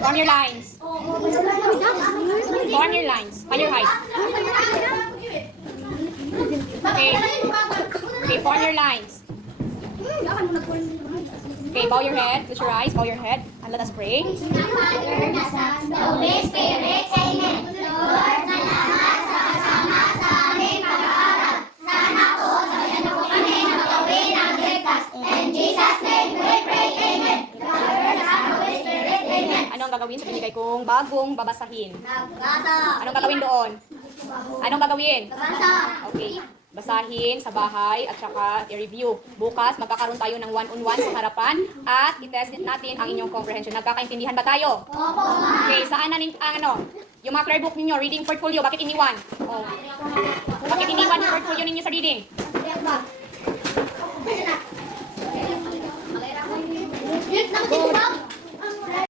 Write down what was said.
Form your lines. Form your lines. On your height. Okay. Okay, form your lines. Okay, bow your head. Close your eyes. Bow your head. And let us pray. Holy Spirit, Amen. Lord, salamat sa kasama sa aming pag-aaral. Sana po, sabayan mo kami na magawin ang ligtas. In Jesus' name we pray, Amen. Lord, sa Holy Spirit, Amen. Ano ang gagawin sa binigay kong bagong babasahin? Nagbasa. Anong gagawin doon? Anong gagawin? Nagbasa. Okay. Basahin sa bahay at saka i-review. Bukas, magkakaroon tayo ng one-on-one sa harapan at i-test natin ang inyong comprehension. Nagkakaintindihan ba tayo? Opo, Okay, saan na yung mga clear book ninyo, reading portfolio, bakit iniwan? Oh. Bakit iniwan yung portfolio ninyo sa reading? Good.